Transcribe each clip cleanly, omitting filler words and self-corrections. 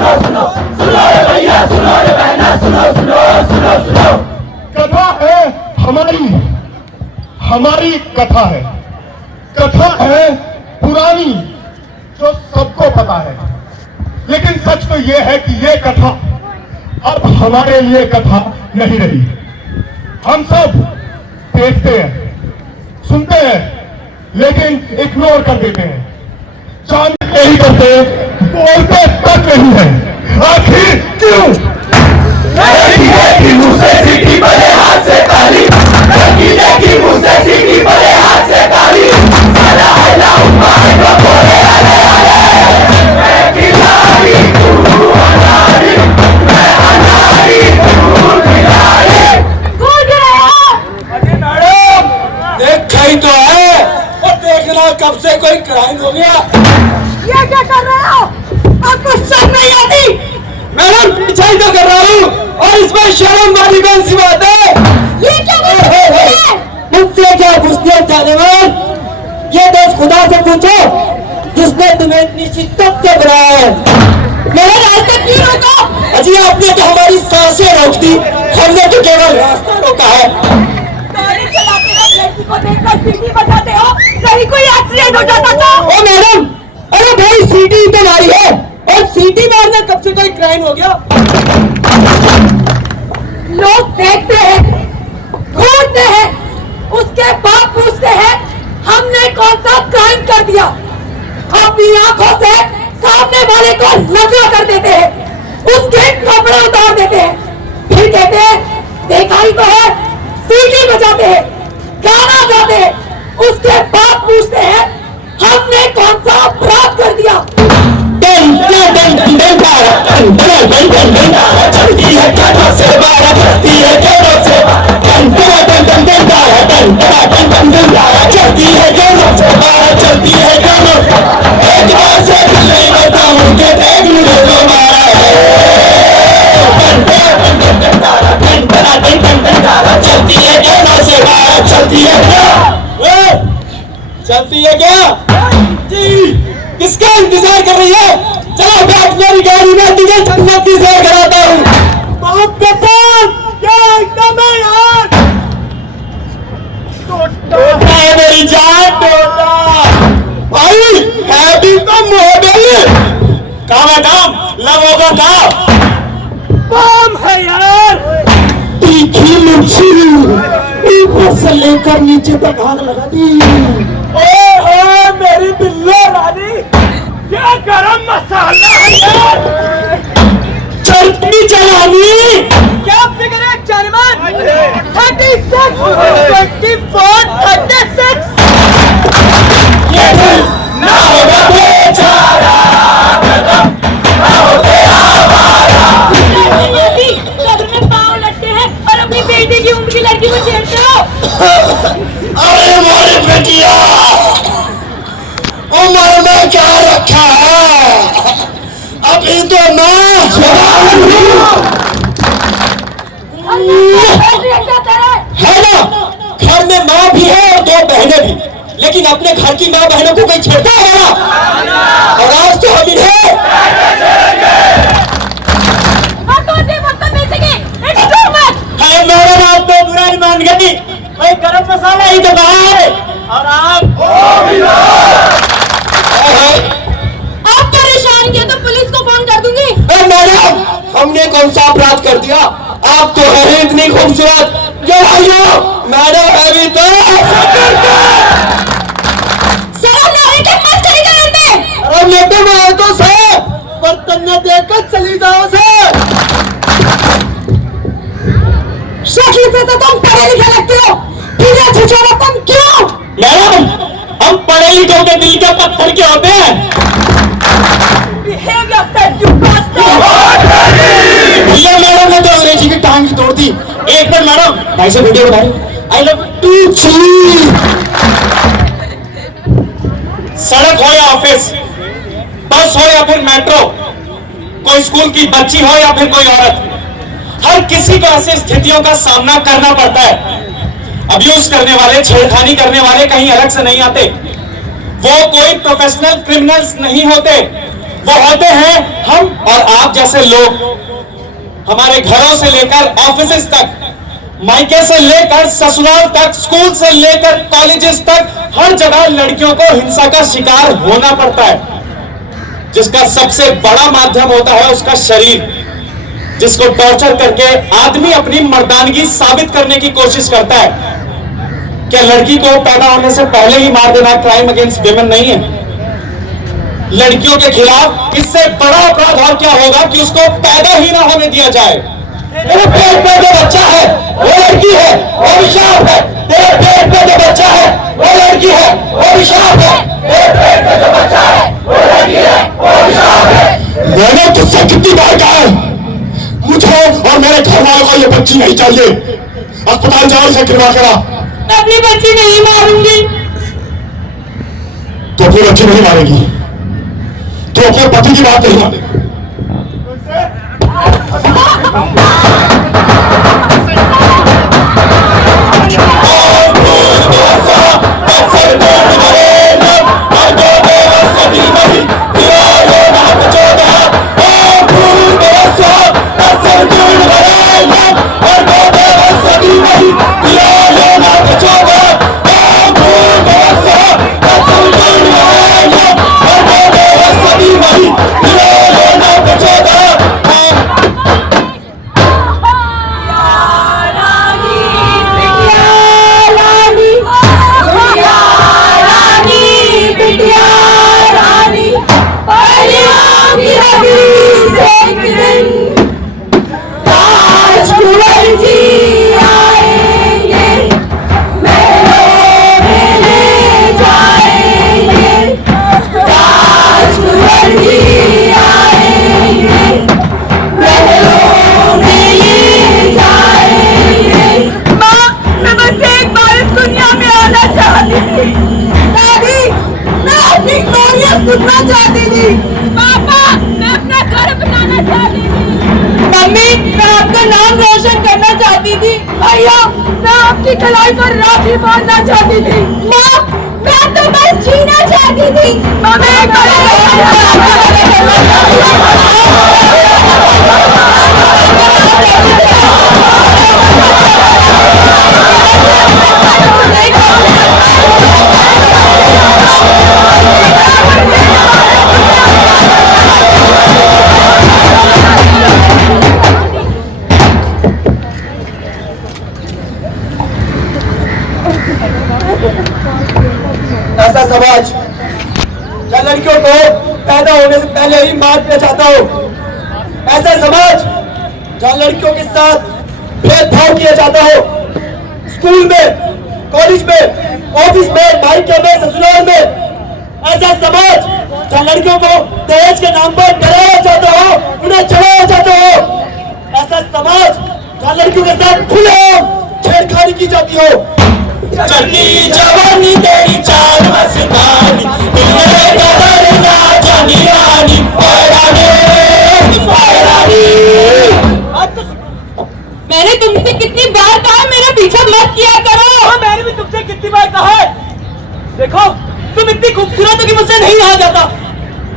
सुनो सुनो सुनो रे भैया, सुनो रे बहना, सुनो सुनो सुनो सुनो। कथा है हमारी कथा है, कथा है पुरानी जो सबको पता है। लेकिन सच तो यह है कि यह कथा अब हमारे लिए कथा नहीं रही। हम सब देखते हैं, सुनते हैं, लेकिन इग्नोर कर देते हैं, जानते नहीं करते, बोलते तक नहीं है। आखिर क्यों? देखी मुंह से सीटी बड़े हाथ से ताली, देखी मुंह से सीटी बड़े हाथ से ताली। साला हल्ला उम्माद को बोले आले आले, मैं खिलाड़ी तू अनारी, मैं अनारी तू खिलाड़ी। कूद गया। अरे मैडम देखा ही तो है, और देखना कब से कोई क्राइम हो गया। ये क्या कर रहे हो? आपको शर्म नहीं आती? मैडम पीछा ही तो कर रहा हूँ, और इसमें शर्म वाली कौन सी बात है? ये क्या बात है? मुझसे क्या पूछते हो जानवर? ये दोस्त खुदा से पूछो जिसने तुम्हें इतनी शिद्दत से बुलाया है। मेरे रास्ते क्यों रोका? अजी आपने तो हमारी सांसें रोक दी, हमने तो केवल रास्ता रोका है। गाड़ी चलाते वक्त लड़की को देखकर सीटी बजाते हो, कहीं कोई एक्सीडेंट हो जाता तो? ओ मैडम, अरे भाई सीटी तो मारी है, और सीटी मारना कब से कोई क्राइम हो गया? लोग देखते हैं, घूरते हैं, उसके बाद पूछते हैं हमने कौन सा क्राइम कर दिया। अपनी आंखों से सामने वाले को नंगा कर देते हैं, उसके कपड़े उतार देते हैं, फिर कहते हैं देखा ही तो है, सीटी बजाते हैं, गाना गाते हैं, उसके बाद पूछते हैं हमने कौन सा अपराध कर दिया। चलती है कानों से बाहर, चलती है कानों से बाहर, चलती है कानों से बाहर, चलती है कानों से बाहर। एक बार से नहीं बताऊं कि देख लो तुम्हारा है। चलती है कानों से बाहर, चलती है क्या? चलती है क्या? जी किसका इंतजार कर रही है? चलो बैठ मेरी गाड़ी में, तुझे जन्नत की सैर कराता हूँ। बाप के साथ क्या एकदम है यार, टोटा है मेरी जान, टोटा भाई है भी तो मॉडल। काम है काम, लव होगा काम, बम है यार। तीखी मिर्ची ऊपर से लेकर नीचे तक आग लगा दी। ओए मेरी बिल्लो रानी, क्या गरम मसाला है यार, चटनी चलानी। क्या फिगर है जनमन? 36, 24, 36। ये दिल ना होगा बेचारा, ना होते आवारा। कब्र में पाँव लटके हैं और अपनी बेटी की उम्र की लड़की को छेड़ते हो। अरे मोरी बेटिया, उम्र में क्या रखा है, अभी तो मैं है ना, घर में माँ भी है और दो बहनें भी, लेकिन अपने घर की माँ बहनों को कोई छेड़ता है ना? और आज तो हम इन्हें मैडम आप तो बुरा ही मान गई, भाई गरम मसाला ही तो बाहर, और आप परेशान किया तो पुलिस को फोन कर दूंगी। मैडम हमने कौन सा अपराध कर दिया? आप तो है इतनी खूबसूरत। ये भाइयों मैडम अभी तो अरे मैडम आए तो से बर्तन में देखकर चली जाओ से। शक्ल से तो तुम पढ़े लिखे लगते हो, फिर छुछोरा तुम क्यों? मैडम हम पढ़े लिखों के दिल के पत्थर के होते हैं। Behave yourself, you bastard! ये मैडम ने तो अंग्रेजी की टांग ही तोड़ दी। एक मिनट मैडम, भाई से वीडियो बना रही। आई लव टू ची। सड़क हो या ऑफिस, बस हो या फिर मेट्रो, कोई स्कूल की बच्ची हो या फिर कोई औरत, हर किसी को ऐसी स्थितियों का सामना करना पड़ता है। अब्यूज करने वाले, छेड़खानी करने वाले कहीं अलग से नहीं आते, वो कोई प्रोफेशनल क्रिमिनल्स नहीं होते, वो होते हैं हम और आप जैसे लोग। हमारे घरों से लेकर ऑफिसेज तक, मायके से लेकर ससुराल तक, स्कूल से लेकर कॉलेजेस तक, हर जगह लड़कियों को हिंसा का शिकार होना पड़ता है, जिसका सबसे बड़ा माध्यम होता है उसका शरीर, जिसको टॉर्चर करके आदमी अपनी मर्दानगी साबित करने की कोशिश करता है। क्या लड़की को पैदा होने से पहले ही मार देना क्राइम अगेंस्ट विमेन नहीं है? लड़कियों के खिलाफ इससे बड़ा अपराध और क्या होगा कि उसको पैदा ही ना होने दिया जाए। तेरे पेट में जो बच्चा है वो लड़की है, वो अभिशाप है। तेरे पेट में जो बच्चा है वो लड़की है, वो अभिशाप है। तेरे पेट में जो बच्चा है वो लड़की है, वो अभिशाप है। मैंने तुझसे कितनी बार कहा है, मुझे और मेरे घर वालों को ये बच्ची नहीं चाहिए। अस्पताल जाओ, इसे गिरवा करा। मैं अपनी बच्ची नहीं मारूंगी। तो अपनी बच्ची नहीं मारेगी तो अपने पति की बात नहीं मानेगी। सुनना चाहती थी। पापा, मैं अपना घर बनाना चाहती थी। मम्मी, मैं आपका नाम रोशन करना चाहती थी। भैया, मैं आपकी कलाई पर राखी बांधना चाहती थी। माँ, मैं तो बस जीना चाहती थी। ऐसा समाज जहाँ लड़कियों को पैदा होने से पहले ही मार दिया जाता हो, ऐसा समाज जहाँ लड़कियों के साथ भेदभाव किया जाता हो, स्कूल में, कॉलेज में, ऑफिस में, मायके में, ससुराल में, ऐसा समाज जहाँ लड़कियों को दहेज के नाम पर डराया जाता हो, उन्हें जलाया जाता हो, ऐसा समाज जहाँ लड़कियों के साथ खुलेआम छेड़खानी की जाती हो। चढ़ती जवानी तेरी चाल मस्तानी, तेरे कदर ना जानी रानी, ओए रानी, ओए रानी। मैंने तुमसे कितनी बार कहा मेरा पीछा मत किया करो। मैंने भी तुमसे कितनी बार कहा है, देखो तुम इतनी खूबसूरत हो कि मुझसे नहीं रहा जाता।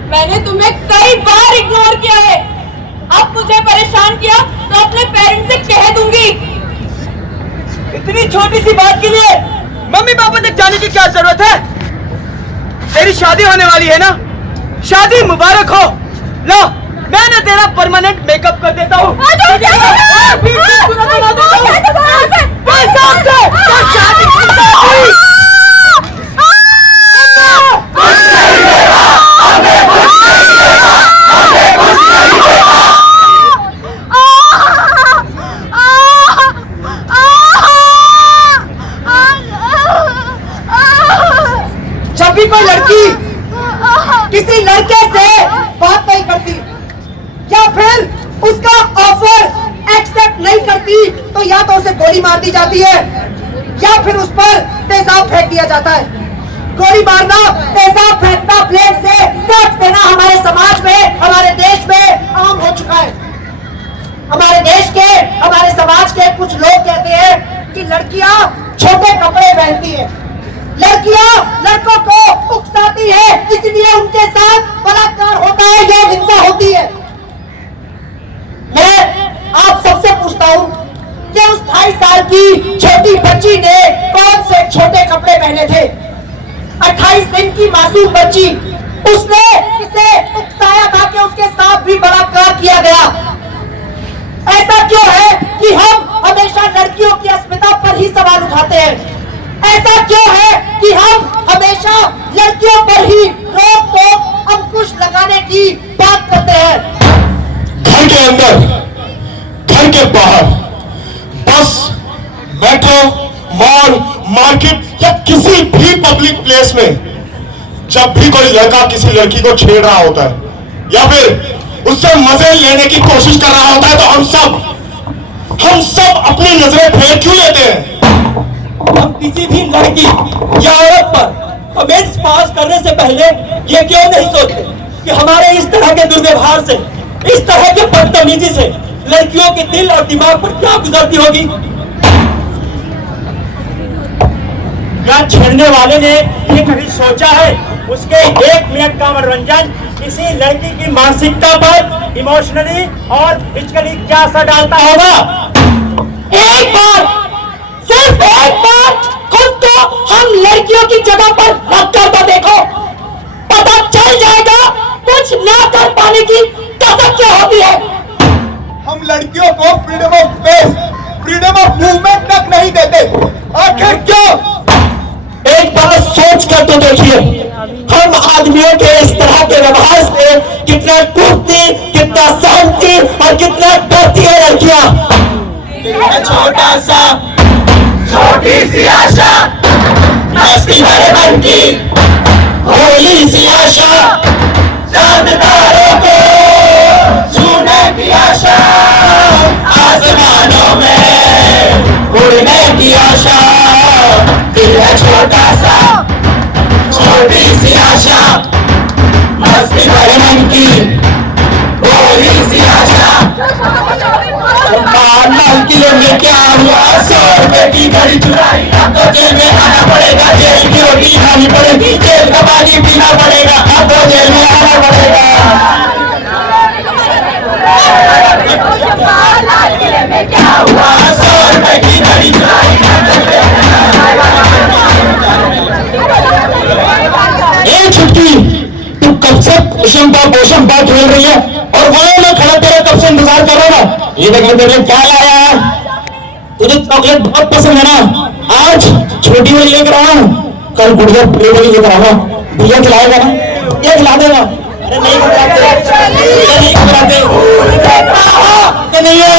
मैंने तुम्हें कई बार इग्नोर किया है। अब मुझे परेशान किया तो अपने पेरेंट्स से कह दूंगी। इतनी छोटी सी बात के लिए मम्मी पापा तक जाने की क्या जरूरत है? तेरी शादी होने वाली है ना, शादी मुबारक हो। लो, मैं ना तेरा परमानेंट मेकअप कर देता हूँ। जब भी कोई लड़की किसी लड़के से बात नहीं करती या फिर उसका ऑफर एक्सेप्ट नहीं करती तो या तो उसे गोली मार दी जाती है या फिर उस पर तेजाब फेंक दिया जाता है। गोली मारना, तेजाब फेंकना, प्लेट से काट देना हमारे समाज में, हमारे देश में आम हो चुका है। हमारे देश के, हमारे समाज के कुछ लोग कहते हैं कि लड़कियां छोटे कपड़े पहनती हैं, लड़कियां लड़कों को उकसाती है, इसलिए उनके साथ बलात्कार होता है। ये मासूम बच्ची, उसने इसे उकसाया था कि उसके साथ भी बलात्कार किया गया। ऐसा क्यों है कि हम हमेशा लड़कियों की अस्मिता पर ही सवाल उठाते हैं? ऐसा क्यों है कि हम हमेशा लड़कियों पर ही रोक टोक अंकुश लगाने की बात करते हैं? घर के अंदर, घर के बाहर, बस, मेट्रो, मॉल, मार्केट या किसी भी पब्लिक प्लेस में जब भी कोई लड़का किसी लड़की को छेड़ रहा होता है या फिर उससे मजे लेने की कोशिश कर रहा होता है तो हम सब अपनी नजरें फेर क्यों लेते हैं? हम किसी भी लड़की या औरत पर कमेंट्स पास करने से पहले ये क्यों नहीं सोचते कि हमारे इस तरह के दुर्व्यवहार से, इस तरह के बदतमीजी से लड़कियों के दिल और दिमाग पर क्या गुजरती होगी? क्या छेड़ने वाले ने ये कभी सोचा है उसके 1 मिनट का मनोरंजन किसी लड़की की मानसिकता पर इमोशनली और फिजिकली क्या असर डालता होगा? एक बार, सिर्फ एक बार खुद तो हम लड़कियों की जगह पर रख कर तो देखो, पता चल जाएगा कुछ ना कर पाने की ताकत क्या होती है। हम लड़कियों को freedom of space, freedom of movement तक नहीं देते। आखिर क्यों? एक बार सोच कर तो देखिए, हम आदमियों के इस तरह के व्यवहार से कितना टूटती, कितना सहमती और कितना डरती है लड़कियां। छोटा सा, छोटी सी आशा, मस्ती भरे मन की भोली सी आशा, चांद तारों को छूने की आशा, आसमानों में उड़ने की आशा, दिल है छोटा सा, छोटी सी आशा, मस्ती भरे मन की भोली सी आशा। लाल किले में क्या हुआ? 100 रुपए की घड़ी चुराई, अब तो जेल में आना पड़ेगा, जेल की रोटी खानी पड़ेगी, जेल का पानी पीना पड़ेगा, अब तो जेल में आना पड़ेगा। लाल किले में क्या हुआ? 100 रुपए की घड़ी चुराई, छुट्टी, तू कब से पोषण पा खेल रही है और वहां मैं खड़ा तेरा कब से इंतजार कर रहा हूँ। ये देख ले तेरे क्या लाया है, तुझे चॉकलेट बहुत पसंद है ना, आज छोटी वाली लेकर आया हूँ, कल गुड़िया बड़ी वाली लेकर आऊंगा। भैया खिलाएगा ना? ये खिला देगा? अरे नहीं खिलाते, नहीं खिलाते, नहीं है।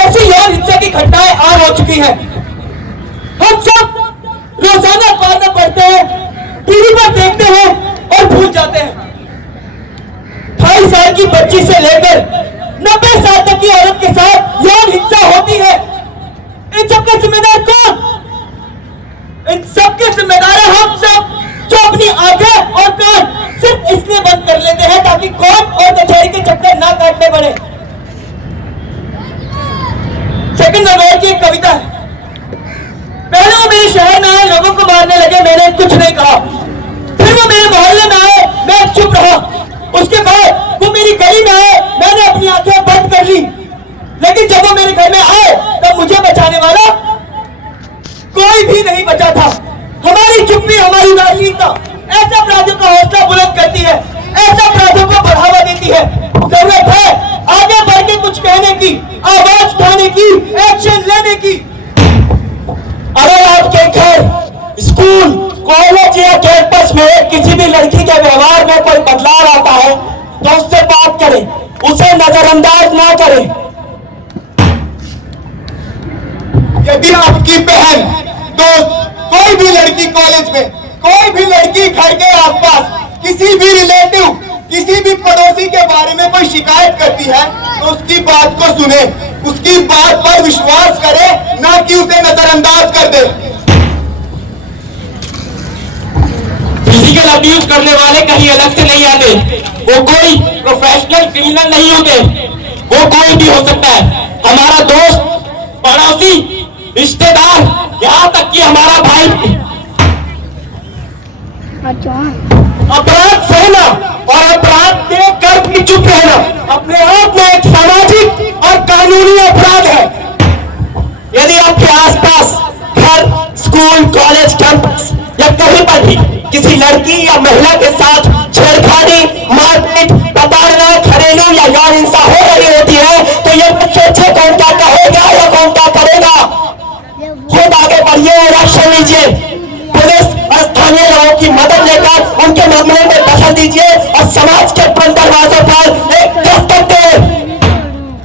ऐसी यौन हिंसा की घटनाएं आम हो चुकी हैं। हम सब रोजाना अखबार में पढ़ते हैं, टीवी पर देखते हैं और भूल जाते हैं। 28 साल की बच्ची से लेकर 90 साल तक की औरत के साथ यौन हिंसा होती है। इन सबके जिम्मेदार कौन? इन सबके जिम्मेदार हैं हम सब, जो अपनी आंखें और कान सिर्फ इसलिए बंद कर लेते हैं ताकि कोर्ट और कचहरी के चक्कर ना काटने पड़े। सेकंड नंबर की एक कविता है। पहले वो मेरे शहर में आए, लोगों को मारने लगे, मैंने कुछ नहीं कहा। फिर वो मेरे मोहल्ले में आए, मैं चुप रहा। उसके बाद वो मेरी गली में आए, मैंने अपनी आंखें बंद कर ली। लेकिन जब वो मेरे घर में आए तब मुझे बचाने वाला कोई भी नहीं बचा था। हमारी चुप्पी हमारी उदासीनता ऐसे अपराधियों का हौसला बुलंद करती है, ऐसे अपराधियों को बढ़ावा देती है। जरूरत है आगे बढ़ के कुछ कहने की, आवाज उठाने की, एक्शन लेने की। अगर आपके घर, स्कूल, कॉलेज या कैंपस में किसी भी लड़की के व्यवहार में कोई बदलाव आता है तो उससे बात करें, उसे नजरअंदाज ना करें। यदि आपकी बहन, दोस्त, कोई भी लड़की कॉलेज में, कोई भी लड़की घर के आसपास, किसी भी रिलेटिव, किसी भी पड़ोसी के बारे में कोई शिकायत करती है तो उसकी बात को सुने, उसकी बात पर विश्वास करे, ना कि उसे नजरअंदाज कर दे। फिजिकल अब्यूज करने वाले कहीं अलग से नहीं आते, वो कोई प्रोफेशनल क्रिमिनल नहीं होते, वो कोई भी हो सकता है। हमारा दोस्त, पड़ोसी, रिश्तेदार, यहाँ तक कि हमारा भाई। अपराध सहना और अपराध देख कर भी चुप रहना अपने आप में एक सामाजिक और कानूनी अपराध है। यदि आपके आसपास घर, स्कूल, कॉलेज, कैंपस या कहीं पर भी किसी लड़की या महिला के साथ छेड़खानी, मारपीट, प्रताड़ना, घरेलू या यौन हिंसा हो रही होती है तो ये मत सोचिए कौन क्या कहेगा या कौन क्या करेगा। खुद आगे बढ़िए और एक्शन लीजिए। पुलिस और स्थानीय लोगों की मदद लेकर उनके मामले में दखल दीजिए और समाज के बंद दरवाजों पर एक दस्तक दें।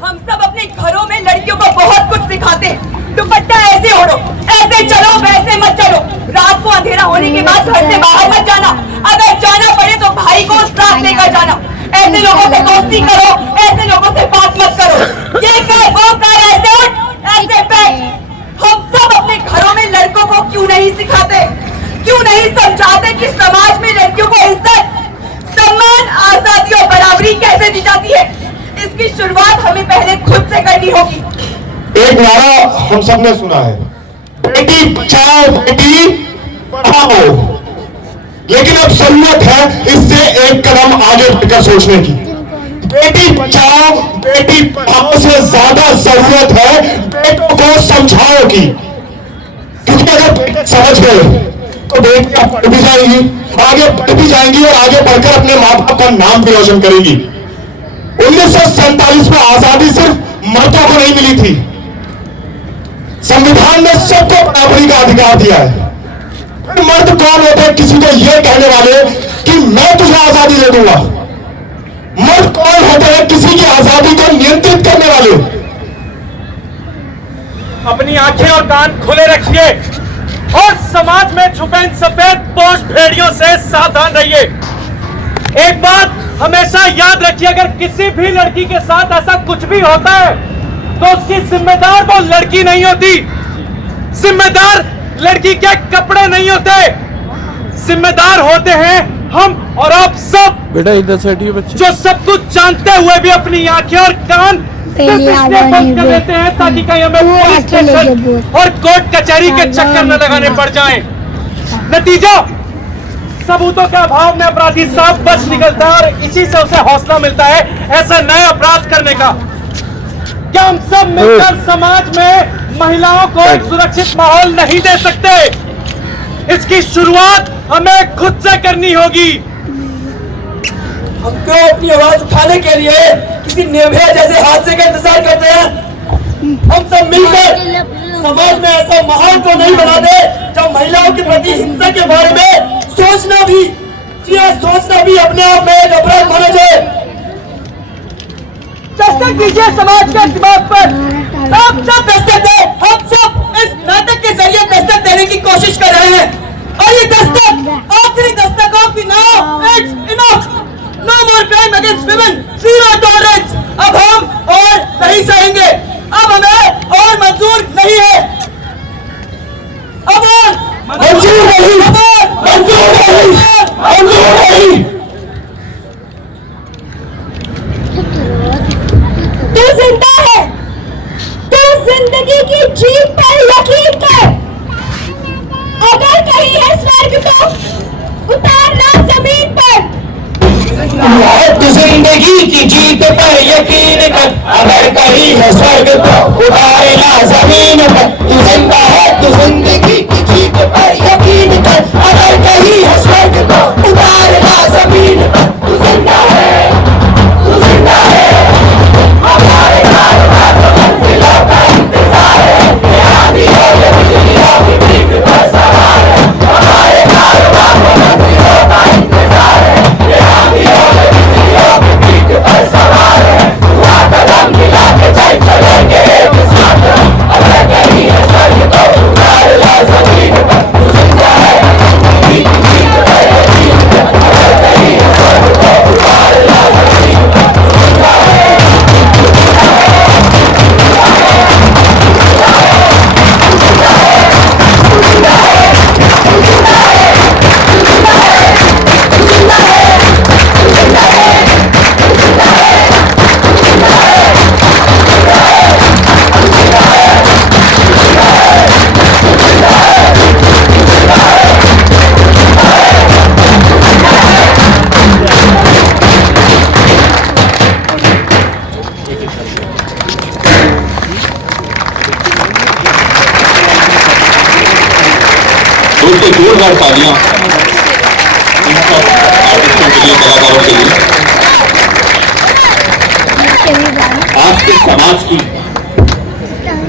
हम सब अपने घरों में लड़कियों को बहुत कुछ सिखाते हैं। दुपट्टा ऐसे ओढ़ो, ऐसे चलो, वैसे मत चलो, रात को अंधेरा होने के बाद घर से बाहर मत जाना, अगर जाना पड़े तो भाई को साथ लेकर जाना, ऐसे लोगों से दोस्ती करो, ऐसे लोगों से बात मत करो, ये कर वो कर, ऐसे उठ, ऐसे बैठ। हम सब अपने घरों में लड़कों को क्यों नहीं सिखाते, क्यों नहीं समझाते कि समाज में लड़कियों को इज्जत, सम्मान, आजादी और बराबरी कैसे दी जाती है। इसकी शुरुआत हमें पहले खुद से करनी होगी। एक नारा हम सबने सुना है, बेटी बचाओ बेटी पढ़ाओ, लेकिन अब जरूरत है इससे एक कदम आगे बढ़कर सोचने की। बेटी बचाओ बेटी पढ़ाओ से ज्यादा जरूरत है बेटों को समझाओ की, क्योंकि अगर बेटे समझ गए तो बेटियां पढ़ भी जाएंगी, आगे बढ़ भी जाएंगी और आगे बढ़कर अपने माँ बाप का नाम भी रोशन करेंगी। 1947 में आजादी सिर्फ मर्दों को नहीं मिली थी, संविधान ने सबको बराबरी का अधिकार दिया है। फिर मर्द कौन होते हैं किसी को यह कहने वाले कि मैं तुझे आजादी दे दूंगा? मर्द कौन होते हैं किसी की आजादी को नियंत्रित करने वाले? अपनी आंखें और कान खुले रखिए और समाज में छुपे इन सफेद पोश भेड़ियों से सावधान रहिए। एक बात हमेशा याद रखिए, अगर किसी भी लड़की के साथ ऐसा कुछ भी होता है तो उसकी जिम्मेदार वो लड़की नहीं होती, जिम्मेदार लड़की के कपड़े नहीं होते, जिम्मेदार होते हैं हम और आप सब। बेटा इधर से हटिए बच्चे। जो सब कुछ जानते हुए भी अपनी आंखें और कान बंद कर देते हैं ताकि कहीं हमें पुलिस स्टेशन और कोर्ट कचहरी के चक्कर न लगाने पड़ जाएं। नतीजा सबूतों के अभाव में अपराधी साफ बच निकलता है और इसी से उसे हौसला मिलता है ऐसा नया अपराध करने का। क्या हम सब मिलकर समाज में महिलाओं को एक सुरक्षित माहौल नहीं दे सकते? इसकी शुरुआत हमें खुद से करनी होगी। हम क्यों अपनी आवाज उठाने के लिए किसी निर्भया जैसे हादसे का इंतजार करते हैं? हम सब मिलकर समाज में ऐसा माहौल तो नहीं बना दे जब महिलाओं के प्रति हिंसा के बारे में सोचना भी अपने आप में एक अपराध माना जाए। दस्तक दीजिए समाज के दिमाग पर, आप सब दस्तक दें। हम सब इस नाटक के जरिए दस्तक देने की कोशिश कर रहे हैं और ये दस्तक आखिरी दस्तक हो कि now it's enough, no more crime against women, zero tolerance. अब हम और नहीं सहेंगे, अब हमें और मंजूर नहीं है, अब और मंजूर नहीं, मंजूर नहीं, मंजूर नहीं। तू जिंदा है, तू जिंदगी की जीत पर यकीन कर। अगर कहीं है स्वर्ग तो उतारना जमीन पर। तू जिंदगी की जीत पर यकीन कर, अगर कहीं है स्वर्ग तो उतारना जमीन पर। तू जिंदा है, तू जिंदगी की जीत पर यकीन कर, अगर कहीं है स्वर्ग तो जमीन पर तू जिंदा है, तू जिंदा है। हमारे कारोबार को मंजिलों का इंतजार है, ये आंधियों ये बिजलियों की भीख पर सवार है। हमारे कारोबार को मंजिलों का इंतजार है, ये आंधियों ये बिजलियों की भीख पर सवार है। हुआ कदम मिला के चल चलेंगे एक साथ, अगर कहीं है स्वर्ग तो उतार ला जमीन पर तू जिंदा है, भीख भीख पर ये भीख है। अगर कहीं है स्वर्ग तो उतार ला जमीन पर तू जिंदा है। दोस्तों जोरदार तालियां इन सब आर्टिस्टों के लिए, कलाकारों के लिए। आज के समाज की